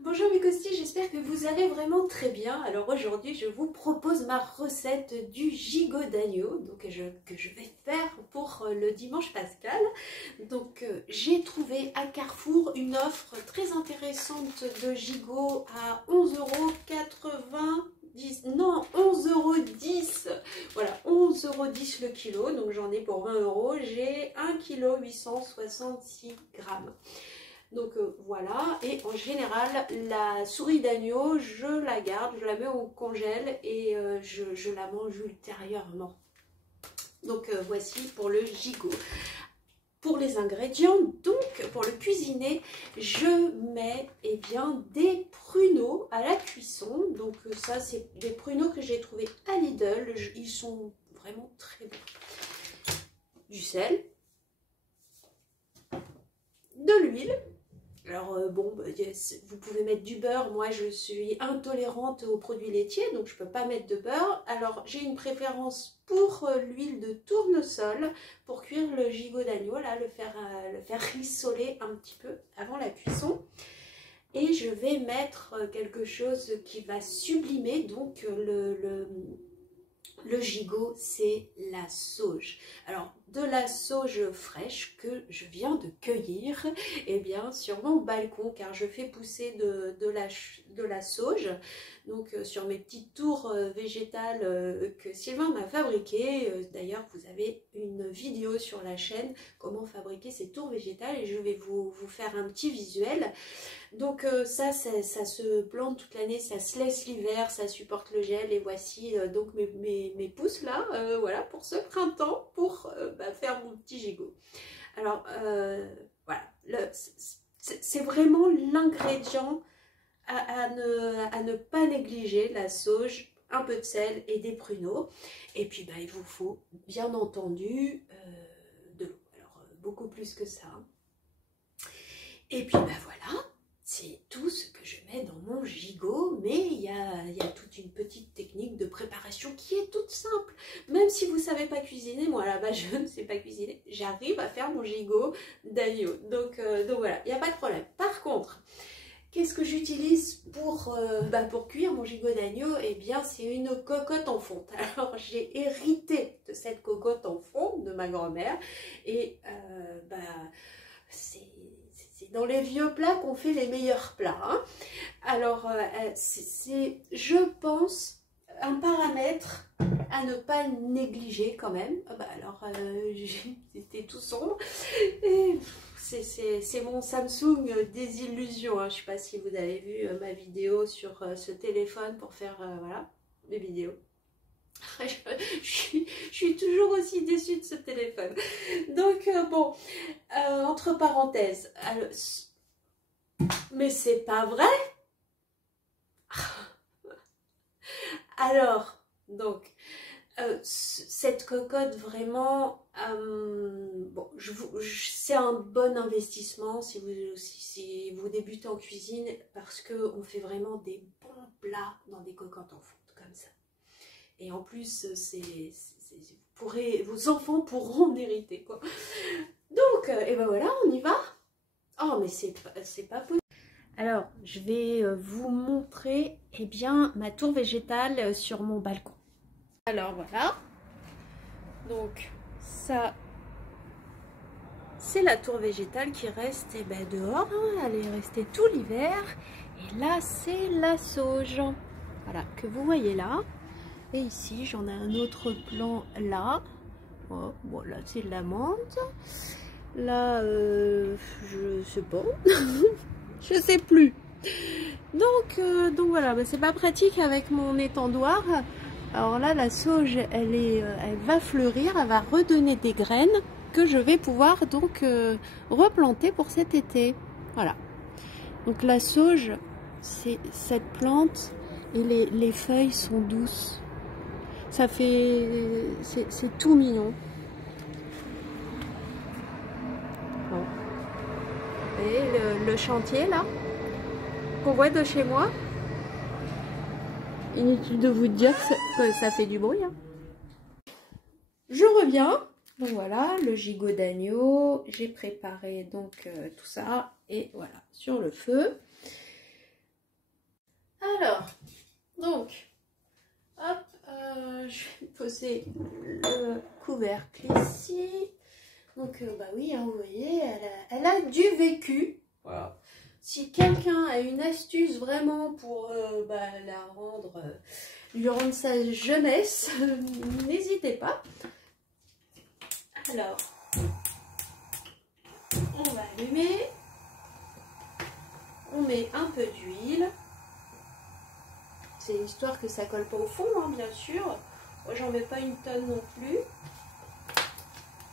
Bonjour mes costis, j'espère que vous allez vraiment très bien. Alors aujourd'hui je vous propose ma recette du gigot d'agneau que je vais faire pour le dimanche pascal. Donc j'ai trouvé à Carrefour une offre très intéressante de gigot à 11,90 €. Non, 11,10 €. Voilà, 11,10 € le kilo. Donc j'en ai pour 20 €. J'ai 1,866 kg. Donc voilà, et en général la souris d'agneau je la garde, je la mets au congèle et je la mange ultérieurement. Donc voici pour le gigot. Pour les ingrédients, donc pour le cuisiner, je mets des pruneaux à la cuisson. Donc ça c'est des pruneaux que j'ai trouvé à Lidl, ils sont vraiment très bons. Du sel, de l'huile. Alors vous pouvez mettre du beurre, moi je suis intolérante aux produits laitiers donc je ne peux pas mettre de beurre. Alors j'ai une préférence pour l'huile de tournesol pour cuire le gigot d'agneau, là le faire rissoler un petit peu avant la cuisson. Et je vais mettre quelque chose qui va sublimer donc le gigot, c'est la sauge. Alors, de la sauge fraîche que je viens de cueillir sur mon balcon, car je fais pousser de la sauge donc sur mes petites tours végétales que Sylvain m'a fabriquées. D'ailleurs, vous avez une vidéo sur la chaîne comment fabriquer ces tours végétales et je vais vous faire un petit visuel. Donc ça se plante toute l'année, ça se laisse l'hiver, ça supporte le gel et voici donc mes pousses là, voilà pour ce printemps, pour faire mon petit gigot. Alors voilà, c'est vraiment l'ingrédient à ne pas négliger, la sauge, un peu de sel et des pruneaux. Et puis il vous faut bien entendu de l'eau, alors beaucoup plus que ça. Et puis voilà. C'est tout ce que je mets dans mon gigot, mais il y a toute une petite technique de préparation qui est toute simple. Même si vous ne savez pas cuisiner, moi là-bas je ne sais pas cuisiner, j'arrive à faire mon gigot d'agneau. Donc voilà, il n'y a pas de problème. Par contre, qu'est-ce que j'utilise pour cuire mon gigot d'agneau? Eh bien, c'est une cocotte en fonte. Alors, j'ai hérité de cette cocotte en fonte de ma grand-mère et c'est dans les vieux plats qu'on fait les meilleurs plats. Hein. Alors, c'est, je pense, un paramètre à ne pas négliger quand même. C'était tout sombre. C'est mon Samsung Désillusion. Hein. Je ne sais pas si vous avez vu ma vidéo sur ce téléphone pour faire voilà, mes vidéos. Je suis toujours aussi déçue de ce téléphone. Donc entre parenthèses, mais c'est pas vrai. Alors, donc, cette cocotte vraiment, c'est un bon investissement si vous débutez en cuisine parce qu'on fait vraiment des bons plats dans des cocottes en fonte comme ça. Et en plus, vos enfants pourront en hériter, quoi. Donc, et ben voilà, on y va. Oh, mais c'est pas possible. Alors, je vais vous montrer ma tour végétale sur mon balcon. Alors voilà. Donc, ça, c'est la tour végétale qui reste dehors. Hein. Elle est restée tout l'hiver. Et là, c'est la sauge. Voilà, que vous voyez là. Et ici, j'en ai un autre plan là. Oh, bon, là, c'est de la menthe. Là, je sais pas. Je sais plus. Donc voilà, c'est pas pratique avec mon étendoir. Alors là, la sauge, elle va fleurir, elle va redonner des graines que je vais pouvoir donc replanter pour cet été. Voilà. Donc la sauge, c'est cette plante et les feuilles sont douces. Ça fait, c'est tout mignon. Bon. Et le chantier là, qu'on voit de chez moi, inutile de vous dire que ça fait du bruit. Hein. Je reviens. Donc voilà, le gigot d'agneau, j'ai préparé donc tout ça et voilà sur le feu. poser le couvercle ici. Donc, bah oui, hein, vous voyez, elle a du vécu. Voilà. Si quelqu'un a une astuce vraiment pour la rendre, lui rendre sa jeunesse, n'hésitez pas. Alors, on va allumer. On met un peu d'huile. C'est histoire que ça colle pas au fond, hein, bien sûr. Moi, j'en mets pas une tonne non plus.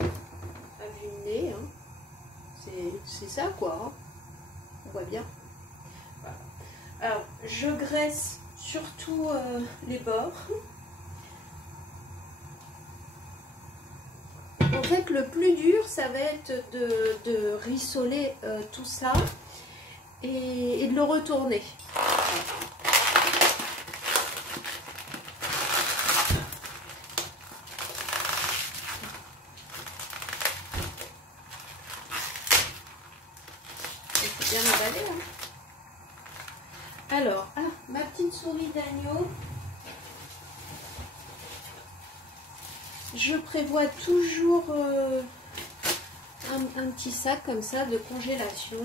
À vue de nez, hein. C'est ça, quoi. Hein. On voit bien. Voilà. Alors, je graisse surtout les bords. En fait, le plus dur, ça va être de rissoler tout ça et de le retourner. Il faut bien avaler, hein. Alors, ma petite souris d'agneau. Je prévois toujours un petit sac comme ça de congélation.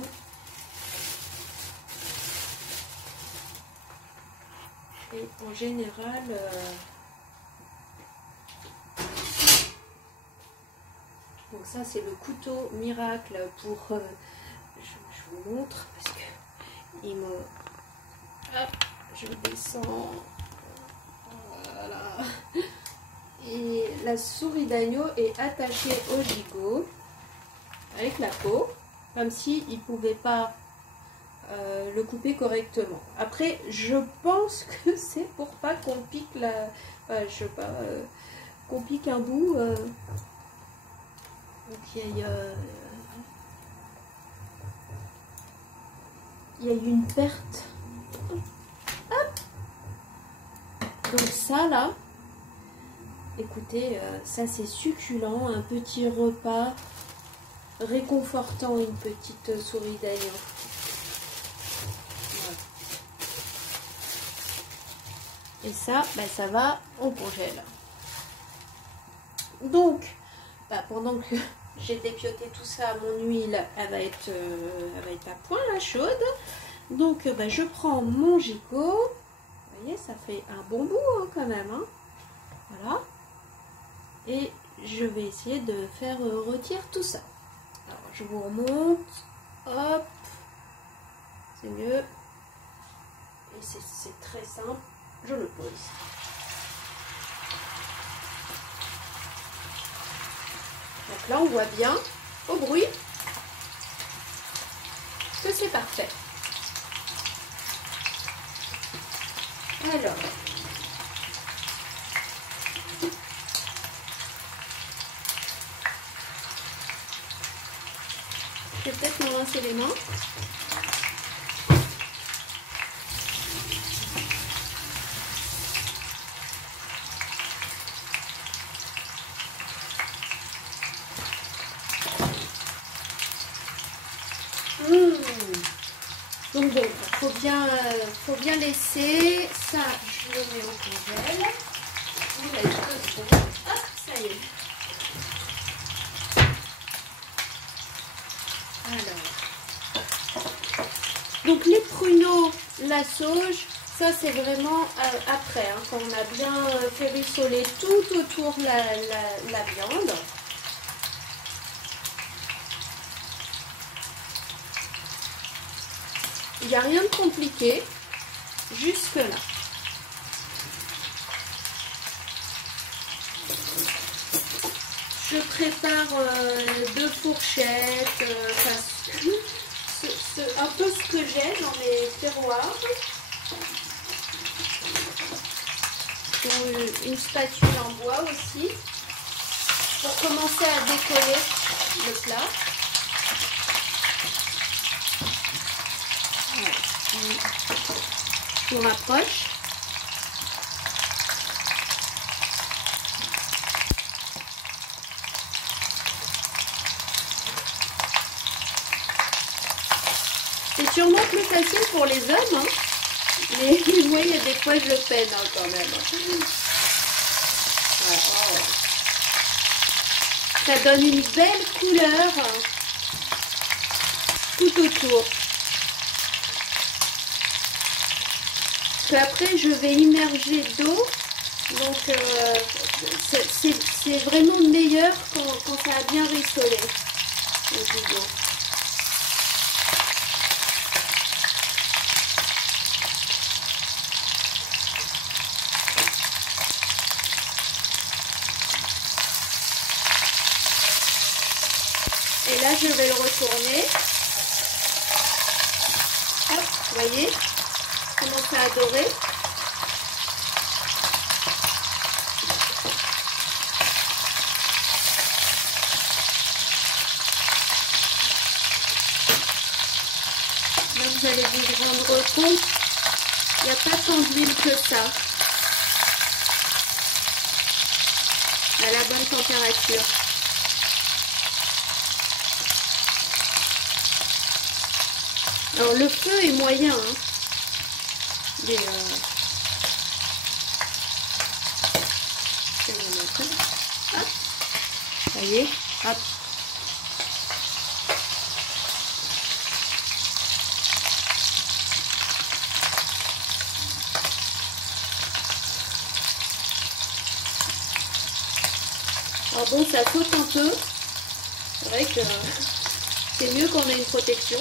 Et en général, donc ça c'est le couteau miracle pour, je vous montre parce que il me, hop, je descends, voilà. Et la souris d'agneau est attachée au gigot avec la peau, comme s'il ne pouvait pas le couper correctement. Après, je pense que c'est pour pas qu'on pique la... je sais pas, qu'on pique un bout. Donc il y a une perte. Hop. Donc ça là, écoutez, ça c'est succulent, un petit repas réconfortant, une petite souris d'agneau. Voilà. Et ça, ça va, on congèle. Donc, pendant que j'ai dépioté tout ça, mon huile, elle va être à point là, chaude. Donc, je prends mon gigot. Vous voyez, ça fait un bon bout hein, quand même. Hein. Voilà. Et je vais essayer de faire rôtir tout ça. Alors, je vous remonte. Hop. C'est mieux. Et c'est très simple. Je le pose. Donc là, on voit bien au bruit que c'est parfait. Alors, je vais peut-être me rincer les mains. Donc bon, faut bien laisser ça. Je le mets au congèle. On laisse 2 secondes. Hop, ça y est. Alors, donc les pruneaux, la sauge, ça c'est vraiment après, hein, quand on a bien fait rissoler tout autour la viande. Il n'y a rien de compliqué jusque là. Je prépare 2 fourchettes, un peu ce que j'ai dans mes terroirs. Une spatule en bois aussi pour commencer à décoller le plat. Je vous rapproche. C'est sûrement plus facile pour les hommes, hein. Mais moi, il y a des fois je peine hein, quand même. Ouais, oh. Ça donne une belle couleur tout autour. Après, je vais immerger d'eau. Donc, c'est vraiment meilleur quand ça a bien rissolé le gigot. Et là, je vais le retourner. Hop, vous voyez comment ça a doré. Là, vous allez vous rendre compte, il n'y a pas tant d'huile que ça. À la bonne température. Alors le feu est moyen, hein. Mais, je vais vous montrer. Hop. Vous voyez, hop. Alors bon, ça saute un peu. C'est vrai que c'est mieux qu'on ait une protection.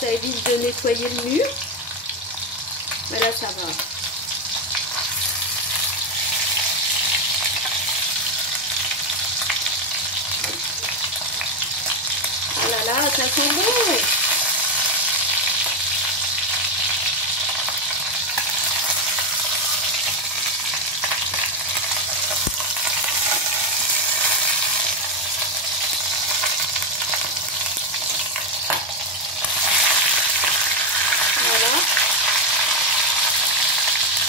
Ça évite de nettoyer le mur. Mais là, ça va. Oh là là, ça sent bon.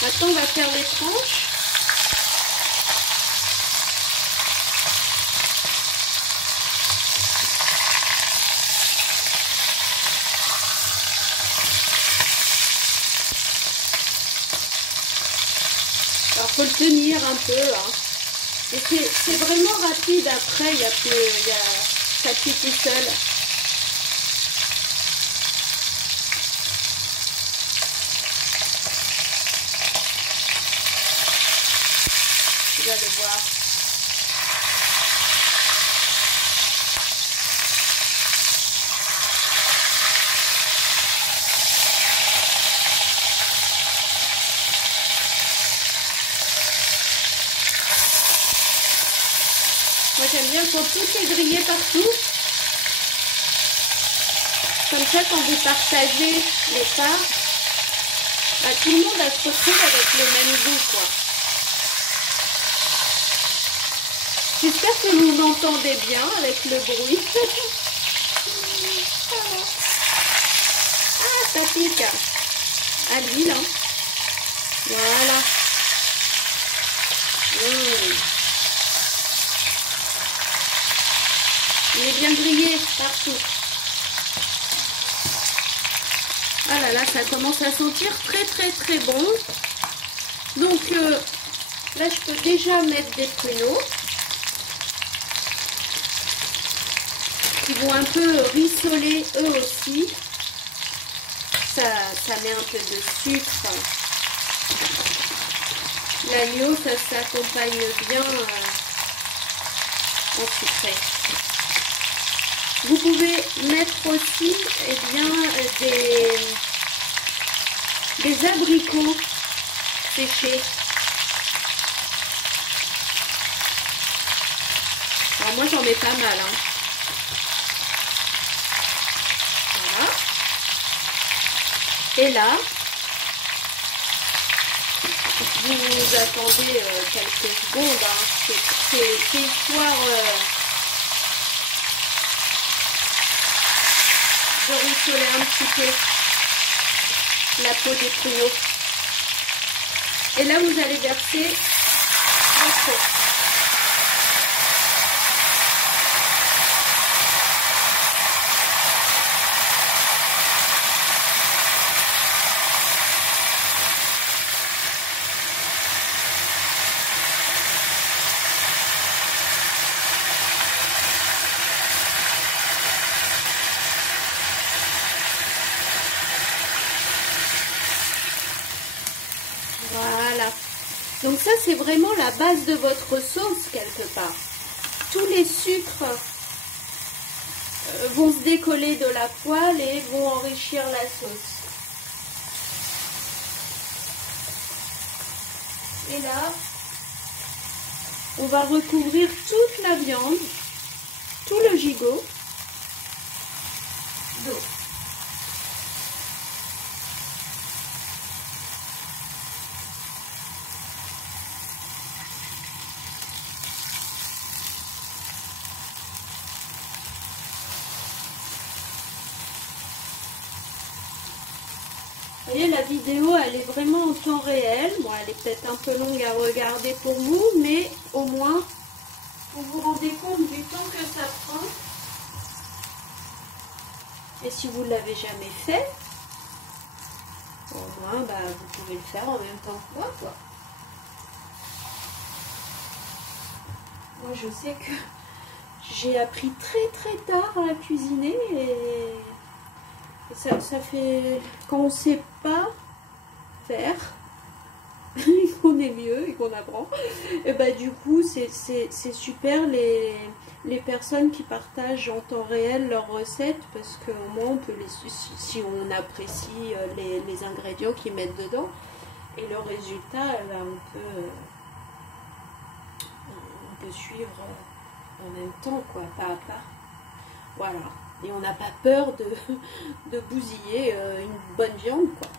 Maintenant, on va faire les tranches. Alors, faut le tenir un peu. Hein. Et c'est vraiment rapide après. Ça cuit tout seul. Vous allez voir. Moi j'aime bien quand tout est grillé partout. Comme ça, quand vous partagez les parts, bah, tout le monde se retrouve avec le même goût, quoi. J'espère que vous m'entendez bien avec le bruit. Ah, ça pique. À l'huile, hein. Voilà. Il est bien grillé partout. Ah là là, ça commence à sentir très très très bon. Donc là, je peux déjà mettre des pruneaux qui vont un peu rissoler eux aussi. Ça met un peu de sucre. L'agneau, ça s'accompagne bien en sucré. Vous pouvez mettre aussi des abricots séchés. Alors moi j'en mets pas mal. Hein. Voilà. Et là, vous attendez quelques secondes. Hein. C'est histoire de rissoler un petit peu la peau des pruneaux. Et là, vous allez verser votre eau. Donc ça, c'est vraiment la base de votre sauce quelque part. Tous les sucres vont se décoller de la poêle et vont enrichir la sauce. Et là, on va recouvrir toute la viande, tout le gigot d'eau. Vous voyez, la vidéo, elle est vraiment en temps réel. Bon, elle est peut-être un peu longue à regarder pour vous, mais au moins, vous vous rendez compte du temps que ça prend. Et si vous ne l'avez jamais fait, au moins, bah, vous pouvez le faire en même temps que moi, quoi. Moi, je sais que j'ai appris très tard à cuisiner et ça fait, quand on ne sait pas faire, qu'on est mieux et qu'on apprend, et bah du coup c'est super les personnes qui partagent en temps réel leurs recettes, parce qu'au moins on peut si on apprécie les ingrédients qu'ils mettent dedans et le résultat, bah, on peut suivre en même temps, quoi, pas à pas. Voilà. Et on n'a pas peur de bousiller une bonne viande, quoi.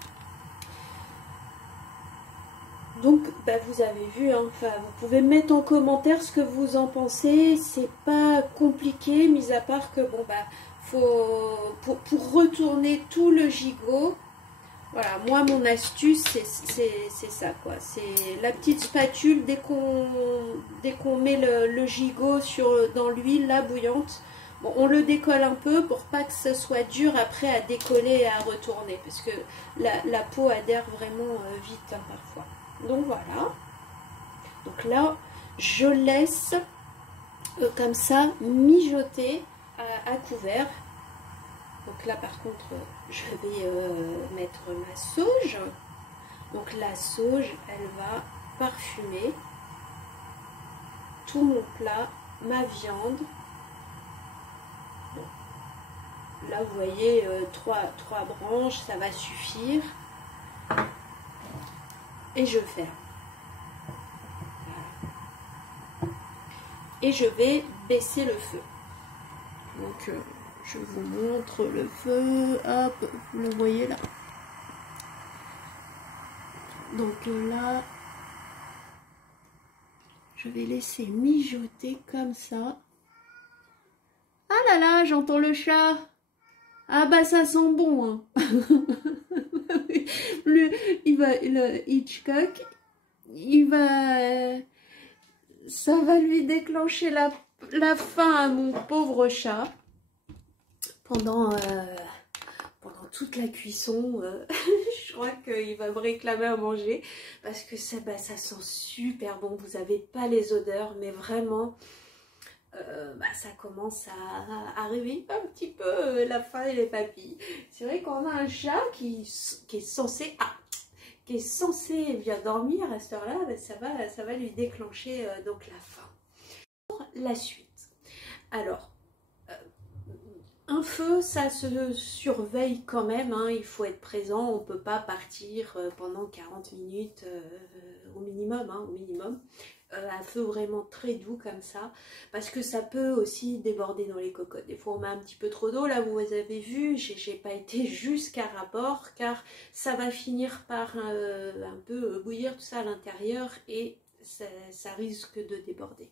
Donc, bah, vous avez vu, hein, enfin, vous pouvez mettre en commentaire ce que vous en pensez. C'est pas compliqué, mis à part que, bon, bah, pour retourner tout le gigot, voilà, moi, mon astuce, c'est ça, quoi. C'est la petite spatule, dès qu'on met le gigot dans l'huile, là, bouillante. Bon, on le décolle un peu pour pas que ce soit dur après à décoller et à retourner, parce que la peau adhère vraiment vite, hein, parfois. Donc voilà. Donc là, je laisse comme ça mijoter à couvert. Donc là, par contre, je vais mettre ma sauge. Donc la sauge, elle va parfumer tout mon plat, ma viande. Là, vous voyez, trois branches, ça va suffire. Et je ferme. Voilà. Et je vais baisser le feu. Donc, je vous montre le feu. Hop, vous le voyez là. Donc là, je vais laisser mijoter comme ça. Ah là là, j'entends le chat. Ah bah ça sent bon, hein. Le Hitchcock, ça va lui déclencher la faim à mon pauvre chat pendant toute la cuisson. Je crois qu'il va me réclamer à manger parce que ça sent super bon. Vous n'avez pas les odeurs, mais vraiment ça commence à arriver un petit peu la faim et les papilles. C'est vrai qu'on a un chat qui est censé bien dormir à cette heure-là, ça va lui déclencher donc la faim. Pour la suite, alors un feu, ça se surveille quand même, hein, il faut être présent, on ne peut pas partir pendant 40 minutes au minimum, hein, un feu vraiment très doux comme ça, parce que ça peut aussi déborder dans les cocottes. Des fois on met un petit peu trop d'eau, là vous avez vu, j'ai pas été jusqu'à rabord, car ça va finir par un peu bouillir tout ça à l'intérieur et ça risque de déborder.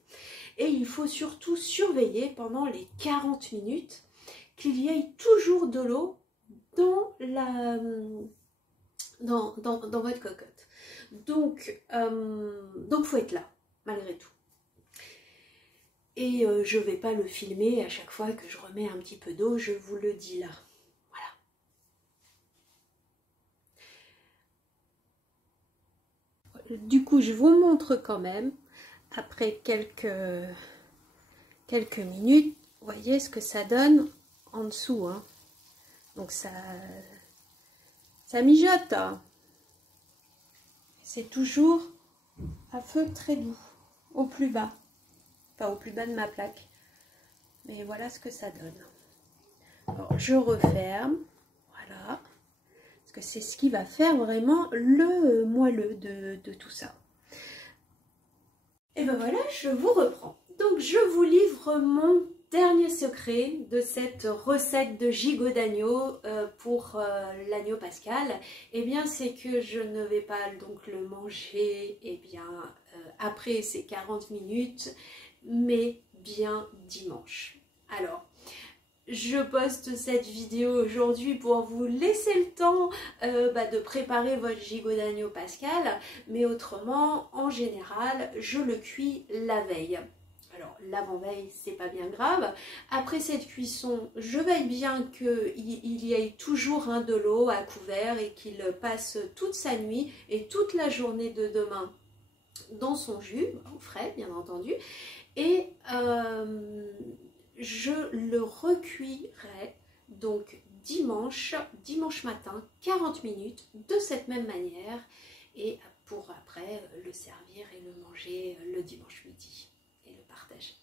Et il faut surtout surveiller pendant les 40 minutes qu'il y ait toujours de l'eau dans votre cocotte. Donc faut être là, malgré tout. Et je ne vais pas le filmer à chaque fois que je remets un petit peu d'eau, je vous le dis là. Voilà. Du coup, je vous montre quand même, après quelques minutes, vous voyez ce que ça donne en dessous, hein. Donc ça mijote, hein. C'est toujours à feu très doux, au plus bas. Enfin, au plus bas de ma plaque. Mais voilà ce que ça donne. Alors, je referme. Voilà. Parce que c'est ce qui va faire vraiment le moelleux de tout ça. Et ben voilà, je vous reprends. Donc, je vous livre mon dernier secret de cette recette de gigot d'agneau pour l'agneau pascal. Eh bien, c'est que je ne vais pas donc le manger après ces 40 minutes, mais bien dimanche. Alors, je poste cette vidéo aujourd'hui pour vous laisser le temps de préparer votre gigot d'agneau pascal, mais autrement, en général, je le cuis la veille. Alors, l'avant-veille, c'est pas bien grave. Après cette cuisson, je veille bien qu'il y ait toujours de l'eau à couvert et qu'il passe toute sa nuit et toute la journée de demain dans son jus, au frais bien entendu. Et je le recuirai donc dimanche matin, 40 minutes, de cette même manière, et pour après le servir et le manger le dimanche midi et le partager.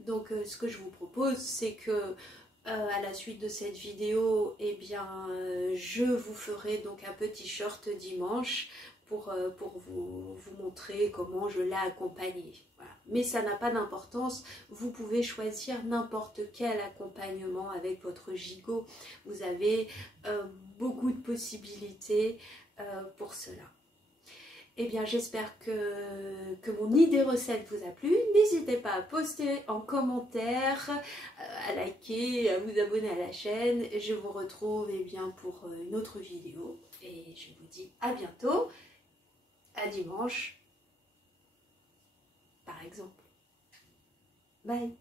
Donc ce que je vous propose, c'est que à la suite de cette vidéo, eh bien, je vous ferai donc un petit short dimanche pour vous montrer comment je l'ai accompagné. Voilà. Mais ça n'a pas d'importance, vous pouvez choisir n'importe quel accompagnement avec votre gigot. Vous avez beaucoup de possibilités pour cela. Eh bien, j'espère que mon idée recette vous a plu. N'hésitez pas à poster en commentaire, à liker, à vous abonner à la chaîne. Je vous retrouve pour une autre vidéo. Et je vous dis à bientôt, à dimanche, par exemple. Bye!